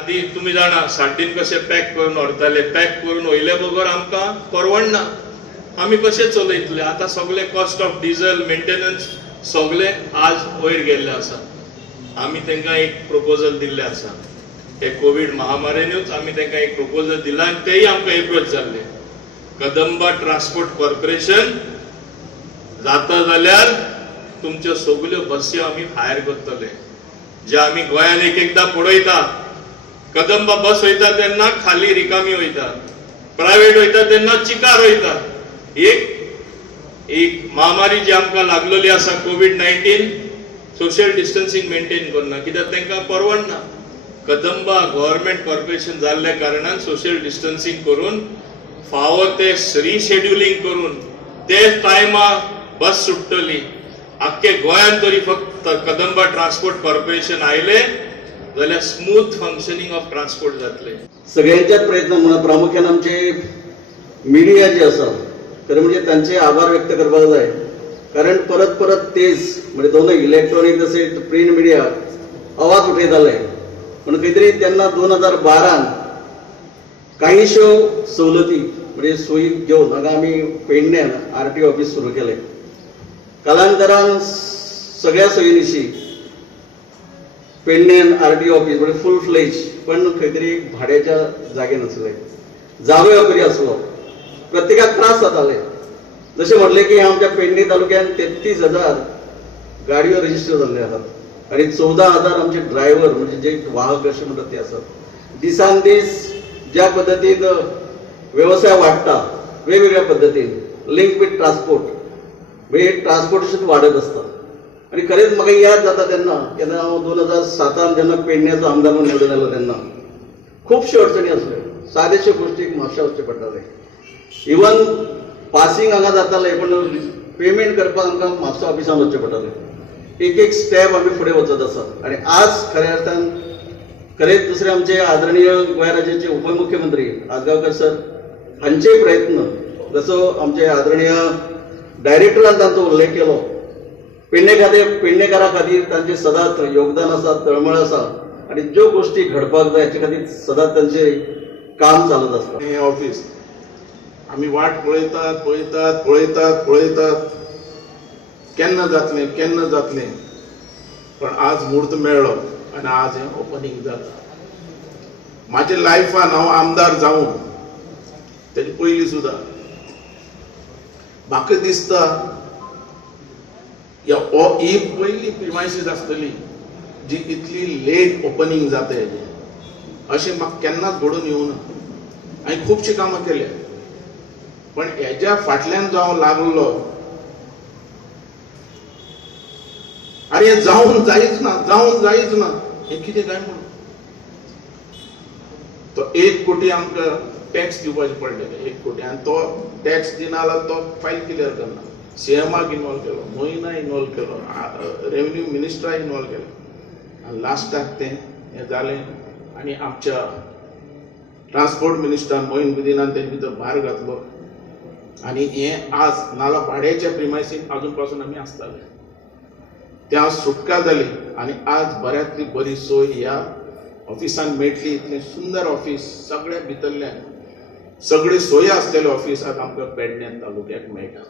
आधी तुम्ही जाणा साठीन कसे पॅक करून व्हरताले, पॅक करून वयले बगर आमकां परवडना, आमी कशे चलयतले. आता सगळे कॉस्ट ऑफ डिझल मेंटेनन्स सगळे आज वयर गेल्ले आसा. आमी तांकां एक प्रपोजल दिल्ले आसा. हे कोविड महामारीनूच आमी तांकां एक प्रपोजल दिला आनी तेय आमकां एप्रोच जाल्ले. कदंबा ट्रान्सपोर्ट कॉर्पोरेशन जाता जाल्यार तुमच्यो सगळ्यो बसी आमी फायर करतले. जे आमी गोंयांत एकदा पळयता, कदंबा बस वयता तेन्ना खाली रिकामी वयता, प्रायव्हेट वयता तेन्ना चिकार वयता. एक महामारी जी आमकां लागलेली आसा कोविड-19, सोशल डिस्टन्सिंग मेंटेन करना, कित्याक तांकां परवडना. कदंबा गव्हर्नमेंट कॉर्पोरेशन जाल्ल्या कारणान सोशल डिस्टन्सिंग करून फावो ते रिशेड्युलिंग करून ते टायमार बस सुट्टली. आख्खे गोंयांत तरी फक्त कदंबा ट्रान्सपोर्ट कॉर्पोरेशन आयले जाल्यार स्मूथ फंक्शनिंग ऑफ ट्रान्सपोर्ट जातले. सगळ्यांच्याच प्रयत्न म्हणून प्रामुख्यान आमचे मिडिया जे आसा खरें म्हणजे तांचे आभार व्यक्त करपाक जाय. कारण परत परत तेच म्हणजे दोनूय इलेक्ट्रॉनिक तशेंच प्रिंट मिडिया आवाज उठयताले. म्हणून खंय तरी तेन्ना 2012 काहीश्यो सवलती म्हणजे सोयी घेवन हांगा आमी पेडण्यान RTO ऑफिस सुरू केलें. कालांतरान सगळ्या सोयीनिशी पेडण्यान RTO ऑफिस म्हणजे फुल फ्लेज, पण खंय तरी भाड्याच्या जागेन आसलें, जागो वापरी आसलो, प्रत्येकाक त्रास जाताले. जशें म्हटलें की आमच्या पेडणे तालुक्यात 33,000 गाडयो रजिस्टर जाल्ले आसात आनी 14,000 आमचे ड्रायव्हर म्हणजे जे वाहक अशें म्हणटात ते आसात. दिसान दीस ज्या पद्दतीन व्यवसाय वाडटा वेगवेगळ्या पद्दतीन लिंक विथ ट्रान्सपोर्ट म्हणजे ट्रान्सपोर्टेशन वाडत आसता. आनी खरेंच म्हाका याद जाता तेन्ना हांव 2007 जेन्ना पेडण्याचो आमदार म्हणून निवडून आयलो तेन्ना खुबश्यो अडचणी आसल्यो. सादेश्यो गोश्टीक म्हापशा वचचें पडटालें. इवन पासिंग हांगा जातालें पण पेमेंट करपाक आमकां म्हापसा ऑफिसान वचचें पडटालें. एक स्टेप आमी फुडें वचत आसात. आनी आज खऱ्या अर्थान खरेंच दुसरे आमचे आदरणीय गोंय राज्याचे उपमुख्यमंत्री आजगांवकर सर हांचे प्रयत्न, जसो आमचे आदरणीय डायरेक्टरान तांचो उल्लेख केलो, पेडणेकारा खातीर तांचे सदांच योगदान आसा, तळमळ आसा आनी ज्यो गोश्टी घडपाक जाय हाचे खातीर सदांच तांचे काम चालत आसता. हे ऑफिस आमी वाट पळयतात केन्ना जातलें पण आज मुहूर्त मेळ्ळो आनी आज हें ओपनिंग जाता. म्हाज्या लायफान हांव आमदार जावन तेजे पयलीं सुद्दां म्हाका दिसता ही पयली प्रिमायसीस आसतली जी इतली लेट ओपनिंग जाता हेजें अशें म्हाका केन्नाच घडून येवना. हांवें खुबशीं कामां केल्या पण हेज्या फाटल्यान जो हांव लागलो आरे हें जावून जायच ना हें कितें काय म्हणून तो 1 कोटी आमकां टॅक्स दिवपाचे पडलेले. 1 कोटी आनी तो टॅक्स दिना जाल्यार तो फायल क्लियर करना. CMाक इनवॉल्व केलो, मोहिना इनवॉल्व केलो, रेव्हेन्यू मिनिस्टराक इनवॉल्व केलो आनी लास्टाक तें हें जालें आनी आमच्या ट्रान्सपोर्ट मिनिस्टर मोहीन गुदिनान तेजे भितर भार घातलो आनी हें आज नाल्या भाड्याच्या प्रिमायसीन आजून पासून आमी आसताले. त्या सुटका जाली आनी आज बऱ्यांतली बरी सोय ह्या ऑफिसान मेळटली. इतलें सुंदर ऑफिस सगळ्या भितरल्यान सगळी सोयी आसलेलें ऑफिस आज आमकां पेडण्यां तालुक्याक मेळटा.